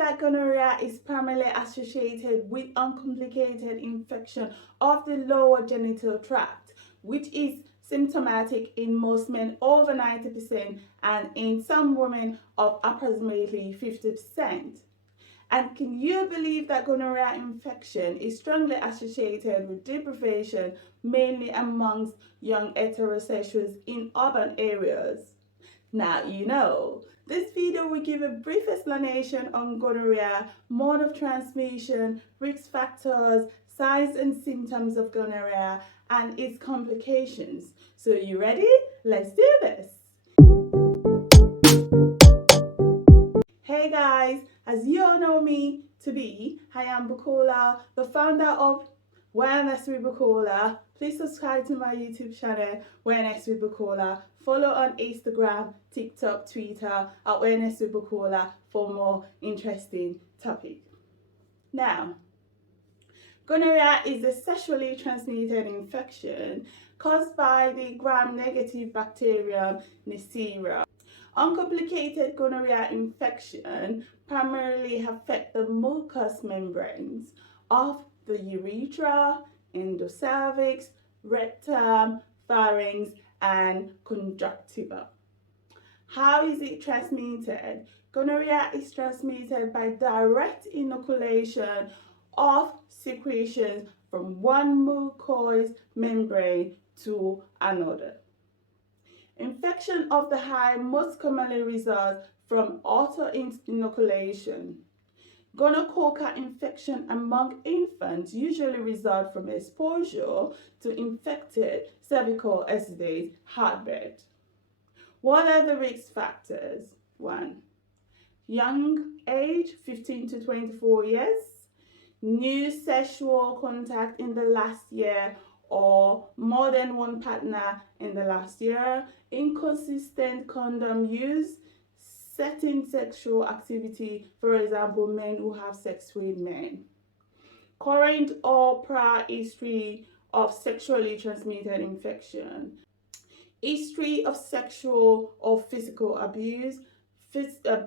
that gonorrhea is primarily associated with uncomplicated infection of the lower genital tract, which is symptomatic in most men over 90% and in some women of approximately 50%. And can you believe that gonorrhea infection is strongly associated with deprivation, mainly amongst young heterosexuals in urban areas? Now you know. This video will give a brief explanation on gonorrhea, mode of transmission, risk factors, signs and symptoms of gonorrhea, and its complications. So you ready? Let's do this. Hey guys, as you all know me to be, I am Bukola, the founder of Wellness with Bukola. Please subscribe to my YouTube channel, Wellness with Bukola. Follow on Instagram, TikTok, Twitter at Wellness with Bukola for more interesting topics. Now, gonorrhea is a sexually transmitted infection caused by the gram-negative bacterium Neisseria. Uncomplicated gonorrhea infection primarily affect the mucous membranes of the urethra, endocervix, rectum, pharynx, and conjunctiva. How is it transmitted? Gonorrhea is transmitted by direct inoculation of secretions from one mucous membrane to another. Infection of the eye most commonly results from auto-inoculation. Gonococcus infection among infants usually result from exposure to infected cervical exudate heartbeat. What are the risk factors? 1. Young age, 15 to 24 years. New sexual contact in the last year or more than one partner in the last year. Inconsistent condom use. Certain sexual activity, for example, men who have sex with men. Current or prior history of sexually transmitted infection. History of sexual or physical abuse,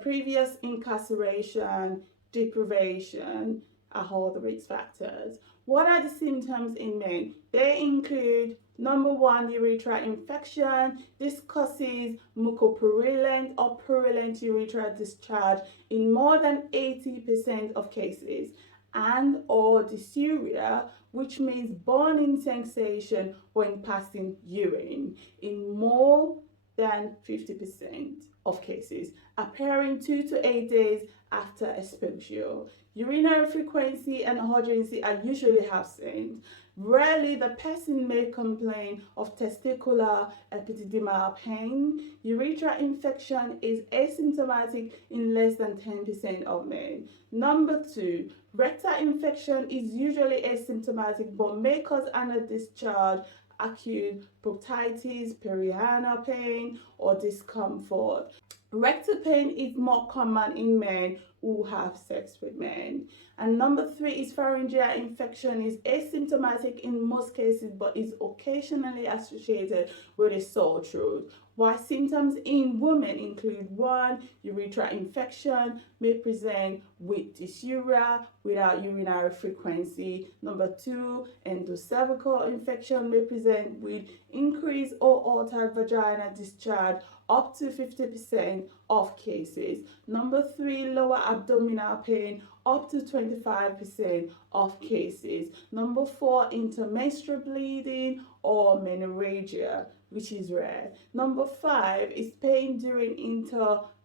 previous incarceration, deprivation are all the risk factors. What are the symptoms in men? They include number 1, urethral infection. This causes mucopurulent or purulent urethral discharge in more than 80% of cases, and or dysuria, which means burning sensation when passing urine in more than 50% of cases, appearing 2 to 8 days after exposure. Urinary frequency and urgency are usually absent. Rarely the person may complain of testicular epididymal pain. Urethral infection is asymptomatic in less than 10% of men. Number 2, rectal infection is usually asymptomatic but may cause anal discharge, acute proctitis, perianal pain, or discomfort. Rectal pain is more common in men who have sex with men. And number 3 is pharyngeal infection is asymptomatic in most cases but is occasionally associated with a sore throat. While symptoms in women include 1, urethral infection may present with dysuria without urinary frequency. Number 2, endocervical infection may present with increased or altered vaginal discharge up to 50% of cases. Number 3, lower abdominal pain up to 25% of cases. Number 4, intermenstrual bleeding or menorrhagia, which is rare. Number 5 is pain during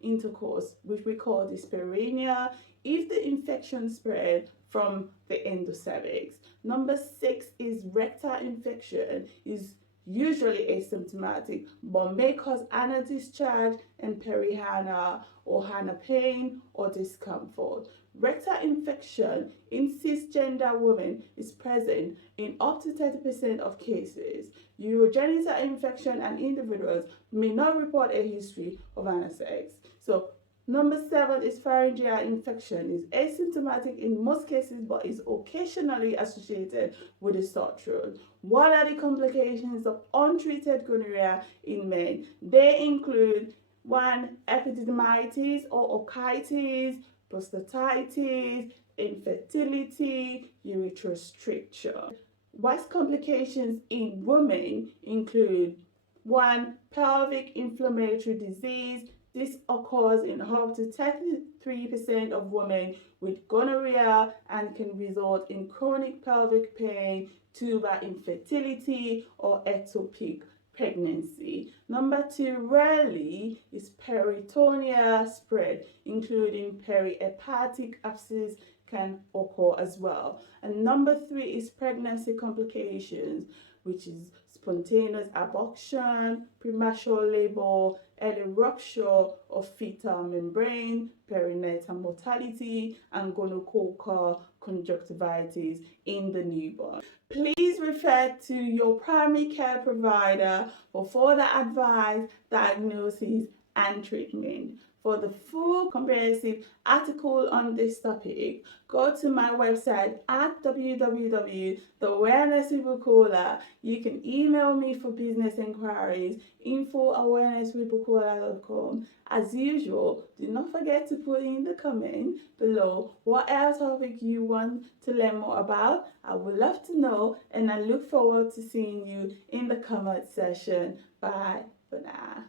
intercourse, which we call dyspareunia, if the infection spread from the endocervix. Number 6 is rectal infection, is usually asymptomatic but may cause anal discharge and perianal or anal pain or discomfort. Rectal infection in cisgender women is present in up to 30% of cases. Urogenital infection and individuals may not report a history of anal sex. So number 7 is pharyngeal infection. Is asymptomatic in most cases but is occasionally associated with a sore throat. What are the complications of untreated gonorrhea in men? They include 1, epididymitis or orchitis, prostatitis, infertility, urethral stricture. Worst complications in women include 1. Pelvic inflammatory disease. This occurs in up to 33% of women with gonorrhea and can result in chronic pelvic pain, 2. By infertility or ectopic pregnancy. Number 2, rarely, is peritoneal spread, including perihepatic abscess can occur as well. And number 3 is pregnancy complications, which is spontaneous abortion, premature labor, early rupture of fetal membrane, perinatal mortality, and gonococcal conjunctivitis in the newborn. Please refer to your primary care provider for further advice, diagnosis, and treatment. For the full comprehensive article on this topic, go to my website at www.awarenesswithbukola. You can email me for business inquiries, info@awarenesswithbukola.com. As usual, do not forget to put in the comment below what else topic you want to learn more about. I would love to know, and I look forward to seeing you in the comment section. Bye for now.